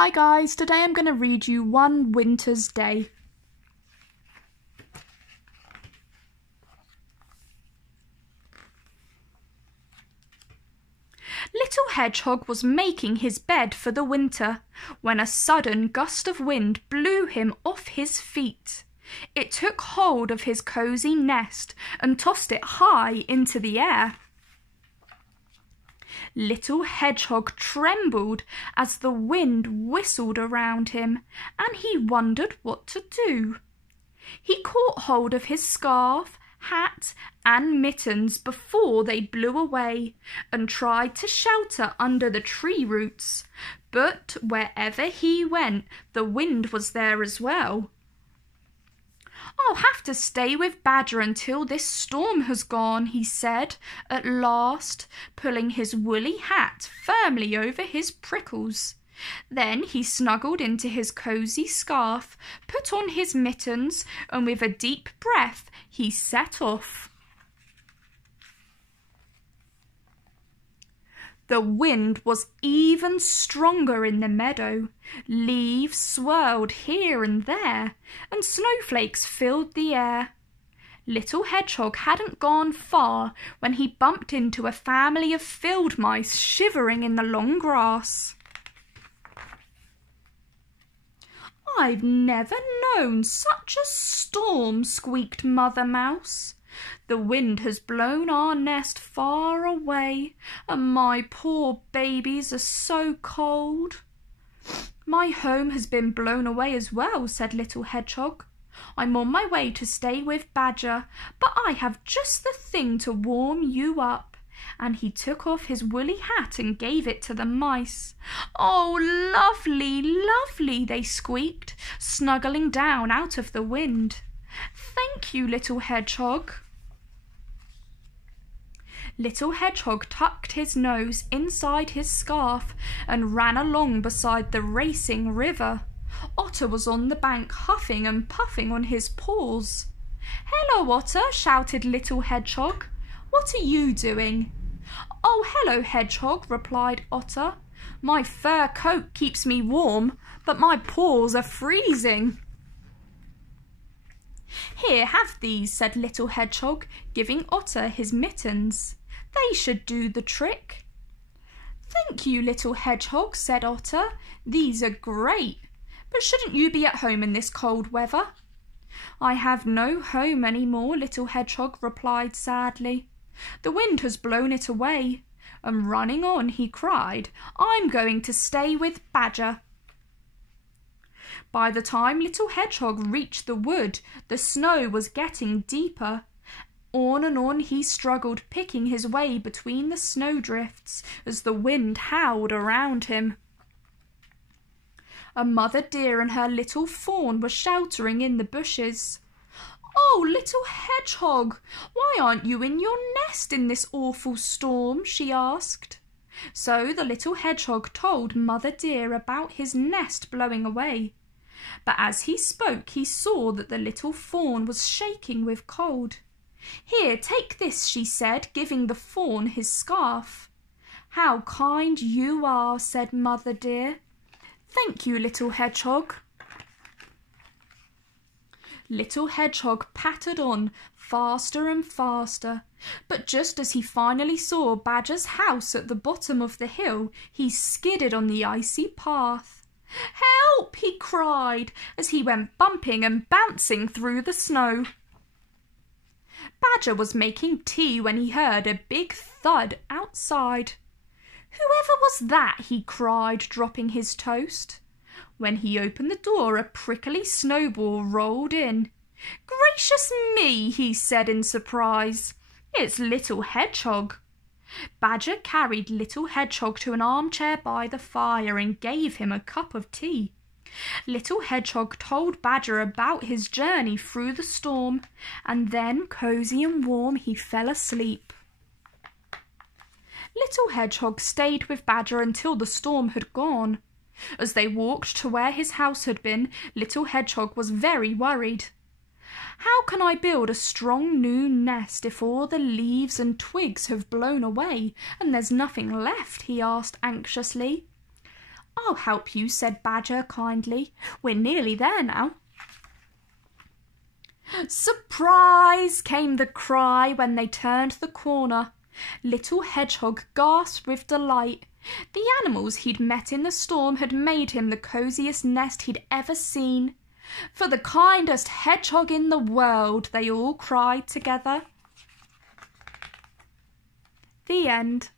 Hi guys, today I'm going to read you One Winter's Day. Little Hedgehog was making his bed for the winter when a sudden gust of wind blew him off his feet. It took hold of his cosy nest and tossed it high into the air. Little Hedgehog trembled as the wind whistled around him, and he wondered what to do. He caught hold of his scarf, hat, and mittens before they blew away, and tried to shelter under the tree roots. But wherever he went, the wind was there as well. "I'll have to stay with Badger until this storm has gone," he said at last, pulling his woolly hat firmly over his prickles. Then he snuggled into his cosy scarf, put on his mittens, and with a deep breath he set off. The wind was even stronger in the meadow. Leaves swirled here and there, and snowflakes filled the air. Little Hedgehog hadn't gone far when he bumped into a family of field mice shivering in the long grass. "I've never known such a storm," squeaked Mother Mouse. "The wind has blown our nest far away, and my poor babies are so cold." "My home has been blown away as well," said Little Hedgehog. "I'm on my way to stay with Badger, but I have just the thing to warm you up." And he took off his woolly hat and gave it to the mice. "Oh, lovely, lovely," they squeaked, snuggling down out of the wind. "Thank you, Little Hedgehog." Little Hedgehog tucked his nose inside his scarf and ran along beside the racing river. Otter was on the bank huffing and puffing on his paws. "Hello, Otter," shouted Little Hedgehog. "What are you doing?" "Oh, hello, Hedgehog," replied Otter. "My fur coat keeps me warm, but my paws are freezing." "Here, have these," said Little Hedgehog, giving Otter his mittens. "They should do the trick." "Thank you, Little Hedgehog," said Otter. "These are great. But shouldn't you be at home in this cold weather?" "I have no home any more," Little Hedgehog replied sadly. "The wind has blown it away." And running on, he cried, "I'm going to stay with Badger." By the time Little Hedgehog reached the wood, the snow was getting deeper. On and on he struggled, picking his way between the snowdrifts as the wind howled around him. A mother deer and her little fawn were sheltering in the bushes. "Oh, Little Hedgehog, why aren't you in your nest in this awful storm?" she asked. So the Little Hedgehog told Mother Deer about his nest blowing away. But as he spoke, he saw that the little fawn was shaking with cold. "Here, take this," she said, giving the fawn his scarf. "How kind you are," said Mother Deer. "Thank you, Little Hedgehog." Little Hedgehog pattered on, faster and faster, but just as he finally saw Badger's house at the bottom of the hill, he skidded on the icy path. "Help!" he cried as he went bumping and bouncing through the snow. Badger was making tea when he heard a big thud outside. "Whoever was that?" he cried, dropping his toast. When he opened the door, a prickly snowball rolled in. "Gracious me!" he said in surprise. "It's Little Hedgehog." Badger carried Little Hedgehog to an armchair by the fire and gave him a cup of tea. Little Hedgehog told Badger about his journey through the storm, and then, cosy and warm, he fell asleep. Little Hedgehog stayed with Badger until the storm had gone. As they walked to where his house had been, Little Hedgehog was very worried. "How can I build a strong new nest if all the leaves and twigs have blown away and there's nothing left?" he asked anxiously. "I'll help you," said Badger kindly. "We're nearly there now." "Surprise!" came the cry when they turned the corner. Little Hedgehog gasped with delight. The animals he'd met in the storm had made him the cosiest nest he'd ever seen. "For the kindest hedgehog in the world!" they all cried together. The end.